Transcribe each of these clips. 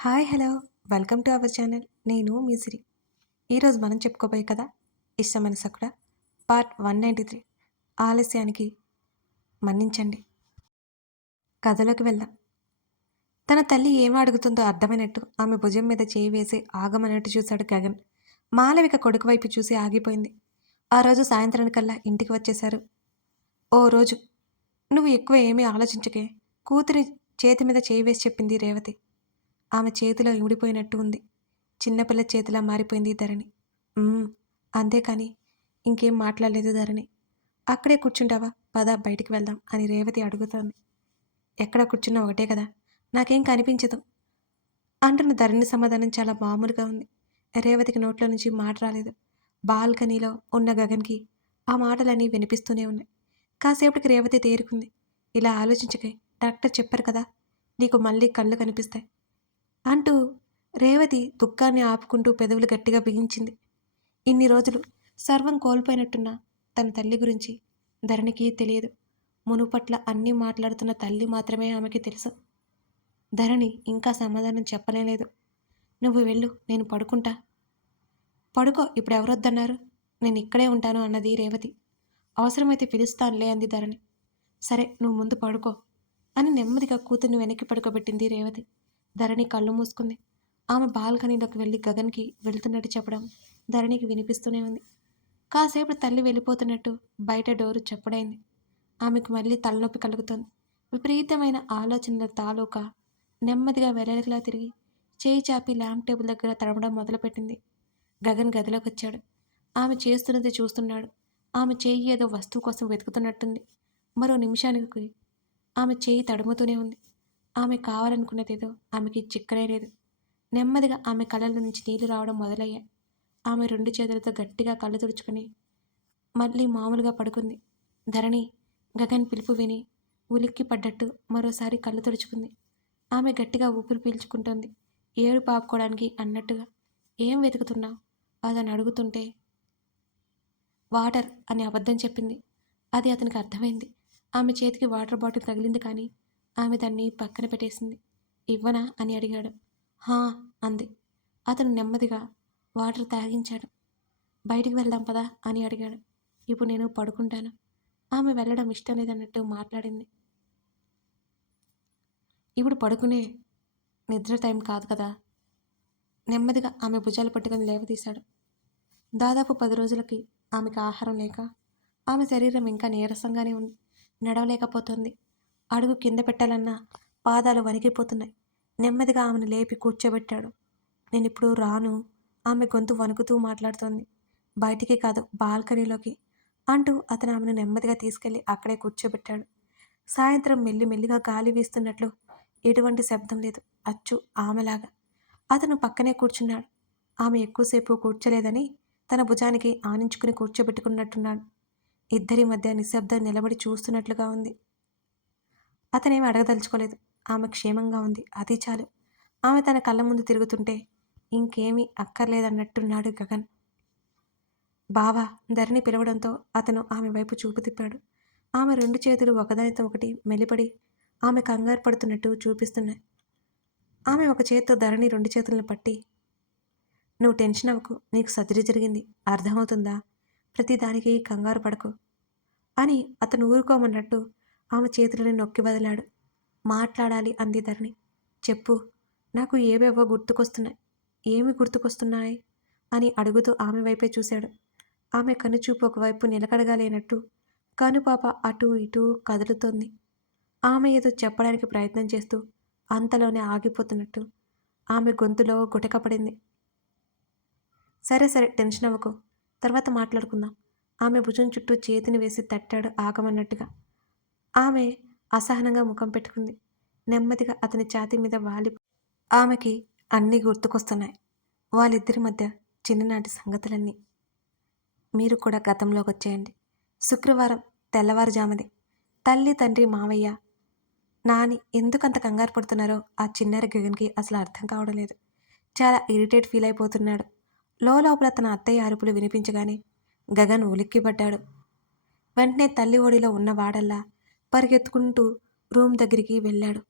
Hi hello welcome to our channel. నేను మీ సిరి. ఈరోజు మనం చెప్పుకోబోయే కథ ఇష్టమైన సకుడ పార్ట్ 193. ఆలస్యానికి మన్నించండి. కథలోకి వెళ్దాం. తన తల్లి ఏం అడుగుతుందో అర్థమైనట్టు ఆమె భుజం మీద చేయి వేసి ఆగమన్నట్టు చూశాడు గగన్. మాలవిక కొడుకు వైపు చూసి ఆగిపోయింది. ఆ రోజు సాయంత్రానికల్లా ఇంటికి వచ్చేశారు. ఓ రోజు నువ్వు ఎక్కువ ఏమీ ఆలోచించకే, కూతురి చేతి మీద చేయి వేసి చెప్పింది రేవతి. ఆమె చేతిలో ఇమిడిపోయినట్టు ఉంది. చిన్నపిల్ల చేతిలా మారిపోయింది ధరణి. అంతేకాని ఇంకేం మాట్లాడలేదు ధరణి. అక్కడే కూర్చుంటావా, పద బయటికి వెళ్దాం అని రేవతి అడుగుతోంది. ఎక్కడ కూర్చున్నా ఒకటే కదా, నాకేం కనిపించదు అంటున్న ధరణి సమాధానం చాలా మామూలుగా ఉంది. రేవతికి నోట్లో నుంచి మాట రాలేదు. బాల్కనీలో ఉన్న గగన్కి ఆ మాటలన్నీ వినిపిస్తూనే ఉన్నాయి. కాసేపటికి రేవతి తేరుకుంది. ఇలా ఆలోచించకే, డాక్టర్ చెప్పారు కదా, నీకు మళ్ళీ కళ్ళు కనిపిస్తాయి అంటూ రేవతి దుఃఖాన్ని ఆపుకుంటూ పెదవులు గట్టిగా బిగించింది. ఇన్ని రోజులు సర్వం కోల్పోయినట్టున్న తన తల్లి గురించి ధరణికి తెలియదు. మునుపట్ల అన్నీ మాట్లాడుతున్న తల్లి మాత్రమే ఆమెకి తెలుసు. ధరణి ఇంకా సమాధానం చెప్పలేదు. నువ్వు వెళ్ళు, నేను పడుకుంటా. పడుకో, ఇప్పుడు ఎవరొద్దన్నారు, నేను ఇక్కడే ఉంటాను అన్నది రేవతి. అవసరమైతే పిలుస్తానులే అంది ధరణి. సరే, నువ్వు ముందు పడుకో అని నెమ్మదిగా కూతుర్ని వెనక్కి పడుకోబెట్టింది రేవతి. ధరణి కళ్ళు మూసుకుంది. ఆమె బాల్కనీలోకి వెళ్ళి గగన్కి వెళ్తున్నట్టు చెప్పడం ధరణికి వినిపిస్తూనే ఉంది. కాసేపు తల్లి వెళ్ళిపోతున్నట్టు బయట డోరు చప్పుడైంది. ఆమెకు మళ్ళీ తలనొప్పి కలుగుతోంది. విపరీతమైన ఆలోచనల తాలూకా నెమ్మదిగా వెలలిలా తిరిగి చేయి చాపి ల్యాంప్ టేబుల్ దగ్గర తడమడం మొదలుపెట్టింది. గగన్ గదిలోకి వచ్చాడు. ఆమె చేస్తున్నది చూస్తున్నాడు. ఆమె చేయి ఏదో వస్తువు కోసం వెతుకుతున్నట్టుంది. మరో నిమిషానికి ఆమె చేయి తడుముతూనే ఉంది. ఆమె కావాలనుకున్నదేదో ఆమెకి చిక్కనే లేదు. నెమ్మదిగా ఆమె కళ్ళ నుంచి నీళ్లు రావడం మొదలయ్యాయి. ఆమె 2 చేతులతో గట్టిగా కళ్ళు తుడుచుకుని మళ్ళీ మామూలుగా పడుకుంది. ధరణి గగన్ పిలుపు విని ఉలిక్కి పడ్డట్టు మరోసారి కళ్ళు తుడుచుకుంది. ఆమె గట్టిగా ఊపిరి పీల్చుకుంటోంది, ఏడు పాపుకోవడానికి అన్నట్టుగా. ఏం వెతుకుతున్నావు అతను అడుగుతుంటే వాటర్ అని అబద్ధం చెప్పింది. అది అతనికి అర్థమైంది. ఆమె చేతికి వాటర్ బాటిల్ తగిలింది, కానీ ఆమె దాన్ని పక్కన పెట్టేసింది. ఇవ్వనా అని అడిగాడు. హా అంది. అతను నెమ్మదిగా వాటర్ తాగించాడు. బయటికి వెళ్దాం పదా అని అడిగాడు. ఇప్పుడు నేను పడుకుంటాను. ఆమె వెళ్ళడం ఇష్టం లేదన్నట్టు మాట్లాడింది. ఇప్పుడు పడుకునే నిద్ర టైం కాదు కదా. నెమ్మదిగా ఆమె భుజాలు పట్టుకుని లేవదీశాడు. దాదాపు 10 రోజులకి ఆమెకు ఆహారం లేక ఆమె శరీరం ఇంకా నీరసంగానే ఉంది. నడవలేకపోతుంది. అడుగు కింద పెట్టాలన్నా పాదాలు వణికిపోతున్నాయి. నెమ్మదిగా ఆమెను లేపి కూర్చోబెట్టాడు. నేనిప్పుడు రాను. ఆమె గొంతు వణుకుతూ మాట్లాడుతోంది. బయటికి కాదు, బాల్కనీలోకి అంటూ అతను ఆమెను నెమ్మదిగా తీసుకెళ్లి అక్కడే కూర్చోబెట్టాడు. సాయంత్రం మెల్లిమెల్లిగా గాలి వీస్తున్నట్లు ఎటువంటి శబ్దం లేదు. అచ్చు ఆమెలాగా. అతను పక్కనే కూర్చున్నాడు. ఆమె ఎక్కువసేపు కూర్చోలేదని తన భుజానికి ఆనించుకుని కూర్చోబెట్టుకున్నట్టున్నాడు. ఇద్దరి మధ్య నిశ్శబ్దం నిలబడి చూస్తున్నట్లుగా ఉంది. అతనేమి అడగదలుచుకోలేదు. ఆమె క్షేమంగా ఉంది, అది చాలు. ఆమె తన కళ్ళ ముందు తిరుగుతుంటే ఇంకేమీ అక్కర్లేదన్నట్టున్నాడు గగన్. బావా ధరణి పిలవడంతో అతను ఆమె వైపు చూపు తిప్పాడు. ఆమె 2 చేతులు ఒకదానితో ఒకటి మెలిపడి ఆమె కంగారు పడుతున్నట్టు చూపిస్తున్నాయి. ఆమె ఒక చేత్తో ధరణి 2 చేతులను పట్టి, నువ్వు టెన్షన్ అవ్వకు, నీకు సర్జరీ జరిగింది, అర్థమవుతుందా, ప్రతిదానికి కంగారు పడకు అని అతను ఊరుకోమన్నట్టు ఆమె చేతులను నొక్కి వదిలాడు. మాట్లాడాలి అంది ధరణి. చెప్పు, నాకు ఏవేవో గుర్తుకొస్తున్నాయి. ఏమి గుర్తుకొస్తున్నాయి అని అడుగుతూ ఆమె వైపే చూశాడు. ఆమె కనుచూపు ఒకవైపు నిలకడగా లేనట్టు కనుపాప అటూ ఇటూ కదులుతోంది. ఆమె ఏదో చెప్పడానికి ప్రయత్నం చేస్తూ అంతలోనే ఆగిపోతున్నట్టు ఆమె గొంతులో గుటకపడింది. సరే సరే, టెన్షన్ అవ్వకు, తర్వాత మాట్లాడుకుందాం. ఆమె భుజం చుట్టూ చేతిని వేసి తట్టాడు ఆగమన్నట్టుగా. ఆమె అసహనంగా ముఖం పెట్టుకుంది. నెమ్మదిగా అతని ఛాతీ మీద వాలి ఆమెకి అన్నీ గుర్తుకొస్తున్నాయి. వాళ్ళిద్దరి మధ్య చిన్ననాటి సంగతులన్నీ. మీరు కూడా గతంలోకి వచ్చేయండి. శుక్రవారం తెల్లవారుజాముది. తల్లి, తండ్రి, మావయ్య, నాని ఎందుకంత కంగారు పడుతున్నారో ఆ చిన్నారి గగన్కి అసలు అర్థం కావడం లేదు. చాలా ఇరిటేట్ ఫీల్ అయిపోతున్నాడు. లోపల తన అత్తయ్య అరుపులు వినిపించగానే గగన్ ఉలిక్కిపడ్డాడు. వెంటనే తల్లి ఒడిలో ఉన్న వాడల్లా పరిగెత్తుకుంటూ రూమ్ దగ్గరికి వెళ్ళాడు.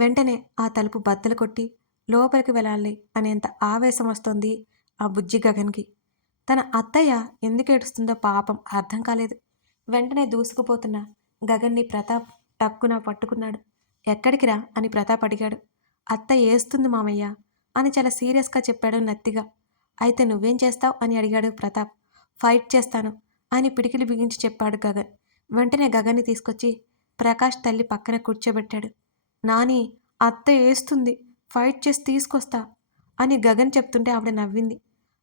వెంటనే ఆ తలుపు బద్దలు కొట్టి లోపలికి వెళ్ళాలి అనేంత ఆవేశం వస్తోంది ఆ బుజ్జి గగన్‌కి. తన అత్తయ్య ఎందుకు ఏడుస్తుందో పాపం అర్థం కాలేదు. వెంటనే దూసుకుపోతున్న గగన్‌ని ప్రతాప్ టక్కున పట్టుకున్నాడు. "ఎక్కడికిరా?" అని ప్రతాప్ అడిగాడు. "అత్త ఏస్తుంది మామయ్య" అని చాలా సీరియస్‌గా చెప్పాడు నత్తిగా. "అయితే నువ్వేం చేస్తావ్?" అని అడిగాడు ప్రతాప్. "ఫైట్ చేస్తాను" అని పిడికిలి బిగించి చెప్పాడు గగన్. వెంటనే గగన్‌ని తీసుకొచ్చి ప్రకాష్ తల్లి పక్కన కూర్చోబెట్టాడు. "నాని, అత్త ఏస్తుంది. ఫైట్ చేసి తీసుకొస్తా" అని గగన్ చెప్తుంటే ఆవిడ నవ్వింది.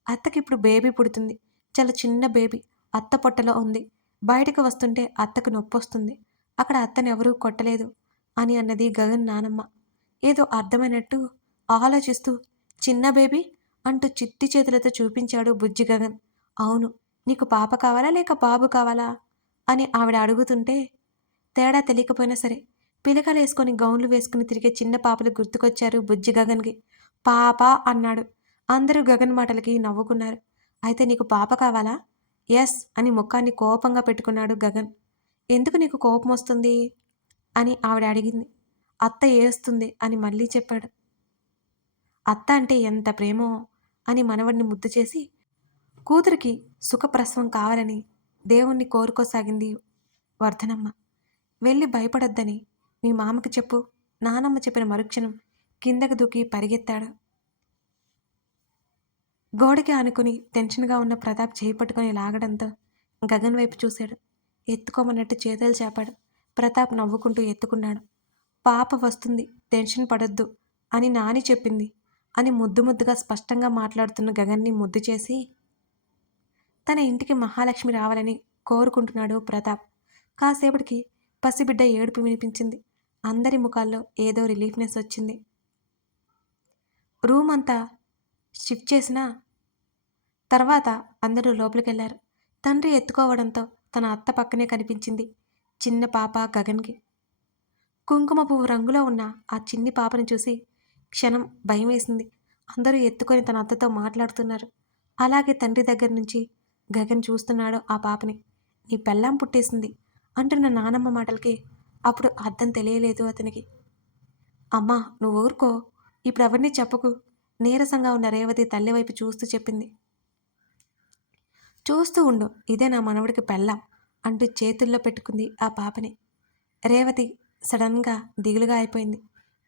"అత్తకిప్పుడు బేబీ పుడుతుంది. చాలా చిన్న బేబీ. అత్త పొట్టలో ఉంది. బయటకు వస్తుంటే అత్తకు నొప్పొస్తుంది. అక్కడ అత్తనెవరూ కొట్టలేదు" అని అన్నది గగన్ నానమ్మ. ఏదో అర్థమైనట్టు ఆలోచిస్తూ "చిన్న బేబీ" అంటూ చిట్టి చేతులతో చూపించాడు బుజ్జి గగన్. "అవును. నీకు పాప కావాలా లేక బాబు కావాలా?" అని ఆవిడ అడుగుతుంటే తేడా తెలియకపోయినా సరే పిలకలేసుకొని గౌన్లు వేసుకుని తిరిగే చిన్న పాపలు గుర్తుకొచ్చారు బుజ్జి గగన్‌కి. "పాప" అన్నాడు. అందరూ గగన్ మాటలకి నవ్వుకున్నారు. "అయితే నీకు పాప కావాలా?" "యెస్" అని ముఖాన్ని కోపంగా పెట్టుకున్నాడు గగన్. "ఎందుకు నీకు కోపమొస్తుంది?" అని ఆవిడ అడిగింది. "అత్త ఏస్తుంది" అని మళ్ళీ చెప్పాడు. అత్త అంటే ఎంత ప్రేమో అని మనవడిని ముద్దు చేసి కూతురికి సుఖప్రసవం కావాలని దేవుణ్ణి కోరుకోసాగింది వర్ధనమ్మ. "వెళ్ళి భయపడొద్దని మీ మామకి చెప్పు" నానమ్మ చెప్పిన మరుక్షణం కిందకి దూకి పరిగెత్తాడు. గోడకి ఆనుకుని టెన్షన్‌గా ఉన్న ప్రతాప్ చేయి పట్టుకొని లాగడంతో గగన్ వైపు చూశాడు. ఎత్తుకోమన్నట్టు చేతులు చాపాడు. ప్రతాప్ నవ్వుకుంటూ ఎత్తుకున్నాడు. "పాప వస్తుంది. టెన్షన్ పడొద్దు" అని నాని చెప్పింది అని ముద్దు ముద్దుగా స్పష్టంగా మాట్లాడుతున్న గగన్ని ముద్దు చేసి తన ఇంటికి మహాలక్ష్మి రావాలని కోరుకుంటున్నాడు ప్రతాప్. కాసేపటికి పసిబిడ్డ ఏడుపు వినిపించింది. అందరి ముఖాల్లో ఏదో రిలీఫ్‌నెస్ వచ్చింది. రూమ్ అంతా షిఫ్ట్ చేసిన తర్వాత అందరూ లోపలికెళ్లారు. తండ్రి ఎత్తుకోవడంతో తన అత్త పక్కనే కనిపించింది చిన్న పాప గగన్‌కి. కుంకుమ పువ్వు రంగులో ఉన్న ఆ చిన్ని పాపను చూసి క్షణం భయమేసింది. అందరూ ఎత్తుకొని తన అత్తతో మాట్లాడుతున్నారు. అలాగే తండ్రి దగ్గర నుంచి గగన్ చూస్తున్నాడు ఆ పాపని. "నీ పెళ్ళాం పుట్టేసింది" అంటున్న నానమ్మ మాటలకి అప్పుడు అర్థం తెలియలేదు అతనికి. "అమ్మా, నువ్వు ఊరుకో. ఇప్పుడెవరిని చెప్పకు" నీరసంగా ఉన్న రేవతి తల్లి వైపు చూస్తూ చెప్పింది. "చూస్తూ ఉండు. ఇదే నా మనవడికి పెళ్ళాం" అంటూ చేతుల్లో పెట్టుకుంది ఆ పాపని. రేవతి సడన్‌గా దిగులుగా అయిపోయింది.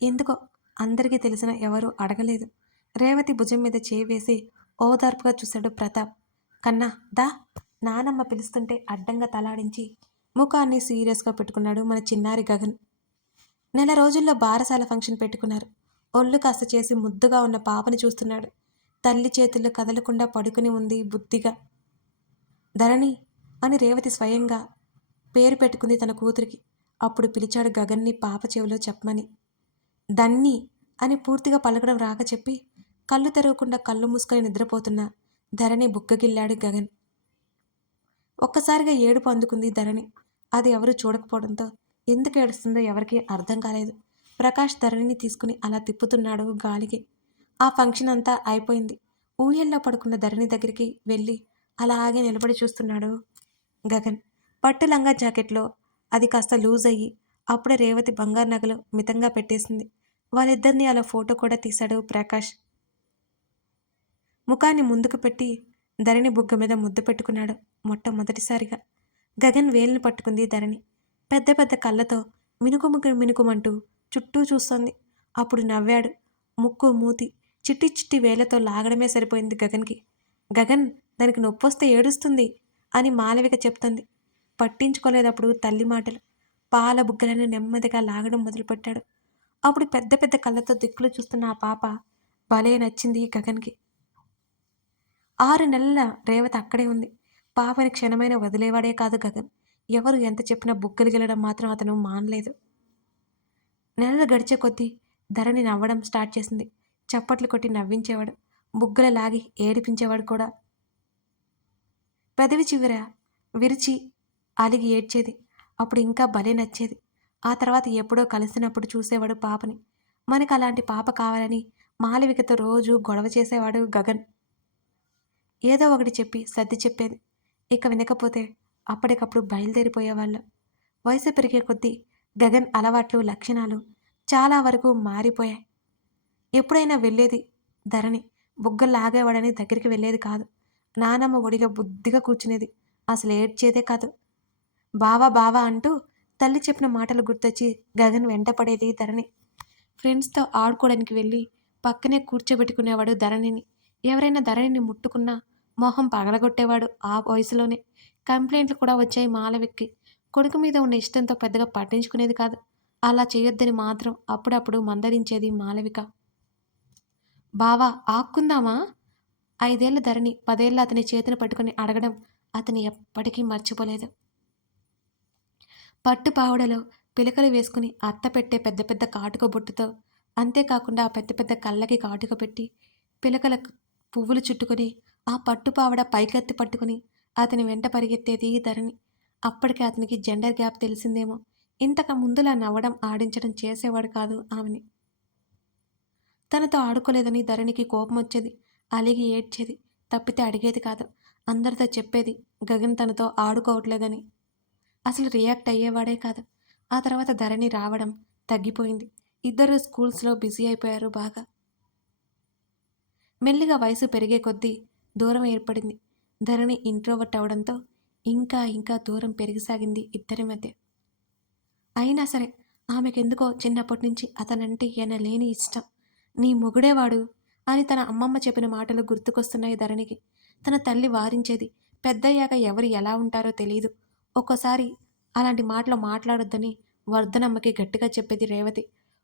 ఎందుకో అందరికీ తెలిసినా ఎవరూ అడగలేదు. రేవతి భుజం మీద చేయి వేసి ఓదార్పుగా చూశాడు ప్రతాప్. "కన్నా దా" నానమ్మ పిలుస్తుంటే అడ్డంగా తలాడించి ముఖాన్ని సీరియస్‌గా పెట్టుకున్నాడు మన చిన్నారి గగన్. నెల రోజుల్లో బారసాల ఫంక్షన్ పెట్టుకున్నారు. ఒళ్ళు కాస్త చేసి ముద్దుగా ఉన్న పాపని చూస్తున్నాడు. తల్లి చేతుల్లో కదలకుండా పడుకుని ఉంది బుద్ధిగా. ధరణి అని రేవతి స్వయంగా పేరు పెట్టుకుంది తన కూతురికి. అప్పుడు పిలిచాడు గగన్ని పాప చెవిలో చెప్పమని. "దన్ని" అని పూర్తిగా పలకడం రాక చెప్పి కళ్ళు తెరవకుండా కళ్ళు మూసుకొని నిద్రపోతున్న ధరణి బుగ్గగిల్లాడు గగన్. ఒక్కసారిగా ఏడుపు అందుకుంది ధరణి. అది ఎవరూ చూడకపోవడంతో ఎందుకు ఏడుస్తుందో ఎవరికీ అర్థం కాలేదు. ప్రకాష్ ధరణిని తీసుకుని అలా తిప్పుతున్నాడు గాలికి. ఆ ఫంక్షన్ అంతా అయిపోయింది. ఊయల్లో పడుకున్న ధరణి దగ్గరికి వెళ్ళి అలాగే నిలబడి చూస్తున్నాడు గగన్. పట్టు లంగా జాకెట్లో అది కాస్త లూజ్ అయ్యి అప్పుడే రేవతి బంగారు నగలు మితంగా పెట్టేసింది. వాళ్ళిద్దరినీ అలా ఫోటో కూడా తీశాడు ప్రకాష్. ముఖాన్ని ముందుకు పెట్టి ధరణి బుగ్గ మీద ముద్దు పెట్టుకున్నాడు మొట్టమొదటిసారిగా. గగన్ వేలుని పట్టుకుంది ధరణి. పెద్ద పెద్ద కళ్ళతో మినుకుముకు మినుకుమంటూ చుట్టూ చూస్తోంది. అప్పుడు నవ్వాడు. ముక్కు మూతి చిట్టి చిట్టి వేలతో లాగడమే సరిపోయింది గగన్కి. "గగన్, దానికి నొప్పొస్తే ఏడుస్తుంది" అని మాలవిక చెప్తోంది. పట్టించుకోలేదప్పుడు తల్లి మాటలు. పాల బుగ్గలను నెమ్మదిగా లాగడం మొదలుపెట్టాడు. అప్పుడు పెద్ద పెద్ద కళ్ళతో దిక్కులు చూస్తున్న ఆ పాప భలే నచ్చింది గగన్కి. 6 నెలల రేవతి అక్కడే ఉంది. పాపని క్షణమైనా వదిలేవాడే కాదు గగన్. ఎవరు ఎంత చెప్పినా బుగ్గలు గిల్లడం మాత్రం అతను మానలేదు. నెలలు గడిచే కొద్దీ ధరణి నవ్వడం స్టార్ట్ చేసింది. చప్పట్లు కొట్టి నవ్వించేవాడు. బుగ్గలు లాగి ఏడిపించేవాడు కూడా. పెదవి చివర విరిచి అలిగి ఏడ్చేది. అప్పుడు ఇంకా భలే నచ్చేది. ఆ తర్వాత ఎప్పుడో కలిసినప్పుడు చూసేవాడు పాపని. మనకు అలాంటి పాప కావాలని మాలవికతో రోజు గొడవ చేసేవాడు గగన్. ఏదో ఒకటి చెప్పి సర్ది చెప్పేది. ఇక వినకపోతే అప్పటికప్పుడు బయలుదేరిపోయేవాళ్ళు. వయసు పెరిగే కొద్దీ గగన్ అలవాట్లు, లక్షణాలు చాలా వరకు మారిపోయాయి. ఎప్పుడైనా వెళ్ళేది ధరణి. బుగ్గలు లాగేవాడని దగ్గరికి వెళ్ళేది కాదు. నానమ్మ ఒడిలో బుద్ధిగా కూర్చునేది. అసలు ఏడ్చేదే కాదు. బావా బావా అంటూ తల్లి చెప్పిన మాటలు గుర్తొచ్చి గగన్ వెంట పడేది ధరణి. ఫ్రెండ్స్‌తో ఆడుకోవడానికి వెళ్ళి పక్కనే కూర్చోబెట్టుకునేవాడు ధరణిని. ఎవరైనా ధరణిని ముట్టుకున్నా మొహం పగలగొట్టేవాడు ఆ వయసులోనే. కంప్లైంట్లు కూడా వచ్చాయి మాలవికకి. కొడుకు మీద ఉన్న ఇష్టంతో పెద్దగా పట్టించుకునేది కాదు. అలా చేయొద్దని మాత్రం అప్పుడప్పుడు మందలించేది మాలవిక. బావా ఆక్కుందామా? 5 ఏళ్ల ధరణి 10 ఏళ్ల అతని చేతిని పట్టుకుని అడగడం అతను ఎప్పటికీ మర్చిపోలేదు. పట్టు పావడలో పిలకలు వేసుకుని అత్త పెట్టే పెద్ద పెద్ద కాటుక బొట్టుతో, అంతేకాకుండా ఆ పెద్ద పెద్ద కళ్ళకి కాటుక పెట్టి, పిలకలకు పువ్వులు చుట్టుకొని, ఆ పట్టు పావడ పైకెత్తి పట్టుకుని అతని వెంట పరిగెత్తేది ధరణి. అప్పటికి అతనికి జెండర్ గ్యాప్ తెలిసిందేమో. ఇంతకు ముందులా నవ్వడం, ఆడించడం చేసేవాడు కాదు ఆమెని. తనతో ఆడుకోలేదని ధరణికి కోపమొచ్చేది. అలిగి ఏడ్చేది. తప్పితే అడిగేది కాదు. అందరితో చెప్పేది గగన్ తనతో ఆడుకోవట్లేదని. అసలు రియాక్ట్ అయ్యేవాడే కాదు. ఆ తర్వాత ధరణి రావడం తగ్గిపోయింది. ఇద్దరూ స్కూల్స్‌లో బిజీ అయిపోయారు బాగా. మెల్లిగా వయసు పెరిగే కొద్దీ దూరం ఏర్పడింది. ధరణి ఇంట్రోవర్ట్ అవ్వడంతో ఇంకా ఇంకా దూరం పెరిగిసాగింది ఇద్దరి మధ్య. అయినా సరే ఆమెకెందుకో చిన్నప్పటినుంచి అతనంటే ఎనలేని ఇష్టం. నీ మొగుడేవాడు అని తన అమ్మమ్మ చెప్పిన మాటలు గుర్తుకొస్తున్నాయి ధరణికి. తన తల్లి వారించేది. పెద్దయ్యాక ఎవరు ఎలా ఉంటారో తెలీదు. ఒక్కోసారి అలాంటి మాటలు మాట్లాడొద్దని వర్ధనమ్మకి గట్టిగా చెప్పేది రేవతి.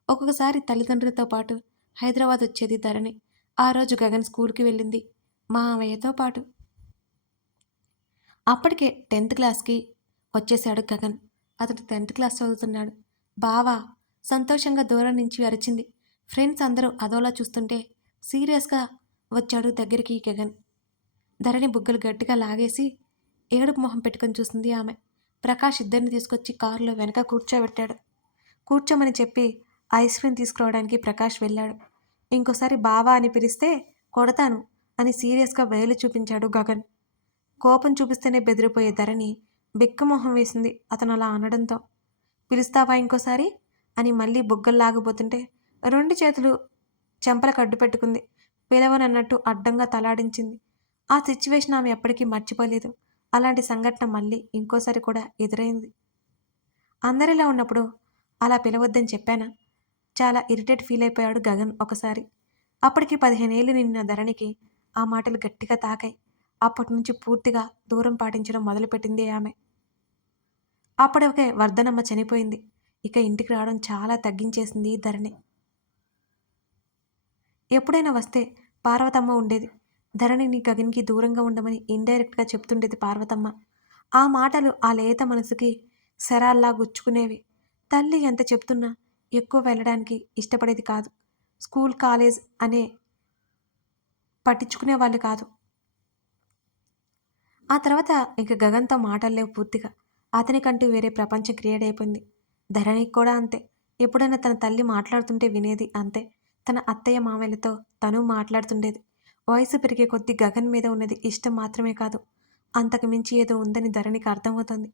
ఒక్కొక్కసారి తల్లిదండ్రులతో పాటు హైదరాబాద్ వచ్చేది ధరణి. ఆ రోజు గగన్ స్కూల్కి వెళ్ళింది మావయ్యతో పాటు. అప్పటికే 10th క్లాస్‌కి వచ్చేశాడు గగన్. అతడు 10th క్లాస్ చదువుతున్నాడు. బావా సంతోషంగా దూరం నుంచి అరిచింది. ఫ్రెండ్స్ అందరూ అదోలా చూస్తుంటే సీరియస్‌గా వచ్చాడు దగ్గరికి గగన్. ధరణి బుగ్గలు గట్టిగా లాగేసి ఏడుపు మొహం పెట్టుకొని చూసింది ఆమె. ప్రకాష్ ఇద్దరిని తీసుకొచ్చి కారులో వెనక కూర్చోబెట్టాడు. కూర్చోమని చెప్పి ఐస్ క్రీమ్ తీసుకురావడానికి ప్రకాష్ వెళ్ళాడు. ఇంకోసారి బావా అని పిలిస్తే కొడతాను అని సీరియస్‌గా వేలు చూపించాడు గగన్. కోపం చూపిస్తేనే బెదిరిపోయే ధరణి బిక్కమొహం వేసింది అతను అలా అనడంతో. పిలుస్తావా ఇంకోసారి అని మళ్ళీ బుగ్గలు లాగబోతుంటే 2 చేతులు చెంపలకు అడ్డు పెట్టుకుంది. పిలవనన్నట్టు అడ్డంగా తలాడించింది. ఆ సిచ్యువేషన్ ఆమె ఎప్పటికీ మర్చిపోలేదు. అలాంటి సంఘటన మళ్ళీ ఇంకోసారి కూడా ఎదురైంది. అందరిలా ఉన్నప్పుడు అలా పిలవద్దని చెప్పానా? చాలా ఇరిటేట్ ఫీల్ అయిపోయాడు గగన్ ఒకసారి. అప్పటికి 15 ఏళ్లు నిండిన ధరణికి ఆ మాటలు గట్టిగా తాకాయి. అప్పటినుంచి పూర్తిగా దూరం పాటించడం మొదలుపెట్టింది ఆమె. అప్పటికే వర్ధనమ్మ చనిపోయింది. ఇక ఇంటికి రావడం చాలా తగ్గించేసింది ధరణి. ఎప్పుడైనా వస్తే పార్వతమ్మ ఉండేది. ధరణిని గగన్‌కి దూరంగా ఉండమని ఇండైరెక్ట్‌గా చెప్తుండేది పార్వతమ్మ. ఆ మాటలు ఆ లేత మనసుకి శరాల్లా గుచ్చుకునేవి. తల్లి ఎంత చెప్తున్నా ఎక్కువ వెళ్ళడానికి ఇష్టపడేది కాదు. స్కూల్, కాలేజ్ అనే పట్టించుకునేవాళ్ళు కాదు. ఆ తర్వాత ఇంక గగన్‌తో మాటల్లేవు పూర్తిగా. అతనికంటూ వేరే ప్రపంచం క్రియేట్ అయిపోయింది. ధరణికి కూడా అంతే. ఎప్పుడైనా తన తల్లి మాట్లాడుతుంటే వినేది అంతే. తన అత్తయ్య, మామయ్యలతో తను మాట్లాడుతుండేది. వయసు పెరిగే కొద్దీ గగన్ మీద ఉన్నది ఇష్టం మాత్రమే కాదు. అంతకు మించి ఏదో ఉందని ధరణికి అర్థమవుతోంది.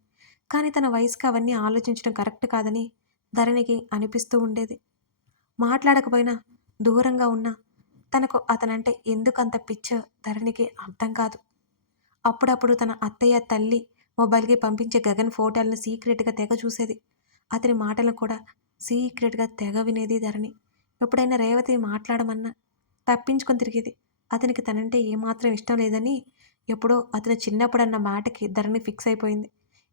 కానీ తన వయసుకి అవన్నీ ఆలోచించడం కరెక్ట్ కాదని ధరణికి అనిపిస్తూ ఉండేది. మాట్లాడకపోయినా, దూరంగా ఉన్నా తనకు అతనంటే ఎందుకంత పిచ్చో ధరణికి అర్థం కాదు. అప్పుడప్పుడు తన అత్తయ్య, తల్లి మొబైల్‌కి పంపించే గగన్ ఫోటోలను సీక్రెట్‌గా తెగ చూసేది. అతని మాటలను కూడా సీక్రెట్‌గా తెగ వినేది ధరణి. ఎప్పుడైనా రేవతి మాట్లాడమన్నా తప్పించుకొని తిరిగేది. అతనికి తనంటే ఏమాత్రం ఇష్టం లేదని ఎప్పుడో అతను చిన్నప్పుడన్న మాటకి ధరణి ఫిక్స్ అయిపోయింది.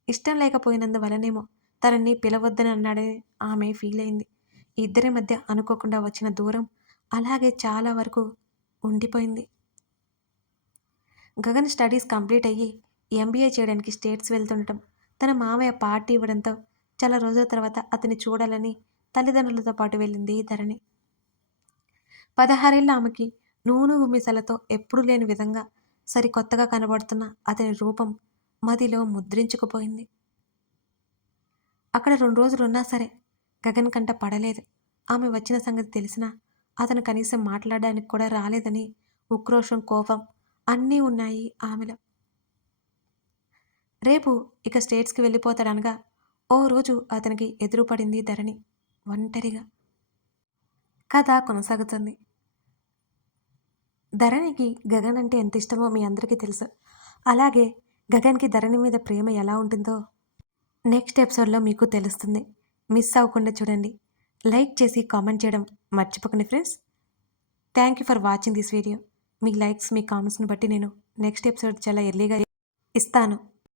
ఇష్టం లేకపోయినందువలనేమో తనని పిలవద్దని అన్నాడని ఆమె ఫీల్ అయింది. ఇద్దరి మధ్య అనుకోకుండా వచ్చిన దూరం అలాగే చాలా వరకు ఉండిపోయింది. గగన్ స్టడీస్ కంప్లీట్ అయ్యి ఎంబీఏ చేయడానికి స్టేట్స్ వెళ్తుండటం, తన మామయ్య పార్టీ ఇవ్వడంతో చాలా రోజుల తర్వాత అతన్ని చూడాలని తల్లిదండ్రులతో పాటు వెళ్ళింది ధరణి. 16 ఏళ్ల ఆమెకి నూనూగు గుమ్మిసలతో ఎప్పుడూ లేని విధంగా సరికొత్తగా కనబడుతున్న అతని రూపం మదిలో ముద్రించుకుపోయింది. అక్కడ 2 రోజులున్నా సరే గగన్ కంట పడలేదు. ఆమె వచ్చిన సంగతి తెలిసినా అతను కనీసం మాట్లాడడానికి కూడా రాలేదని ఉక్రోషం, కోపం అన్నీ ఉన్నాయి ఆమెలో. రేపు ఇక స్టేట్స్‌కి వెళ్ళిపోతాడనగా ఓ రోజు అతనికి ఎదురుపడింది ధరణి ఒంటరిగా. కథ కొనసాగుతుంది. ధరణికి గగన్ అంటే ఎంత ఇష్టమో మీ అందరికీ తెలుసు. అలాగే గగన్‌కి ధరణి మీద ప్రేమ ఎలా ఉంటుందో నెక్స్ట్ ఎపిసోడ్‌లో మీకు తెలుస్తుంది. మిస్ అవ్వకుండా చూడండి. లైక్ చేసి కామెంట్ చేయడం మర్చిపోకండి friends. Thank you for watching this video. మీ లైక్స్, మీ కామెంట్స్‌ని బట్టి నేను నెక్స్ట్ ఎపిసోడ్ చాలా ఎర్లీగా ఇస్తాను.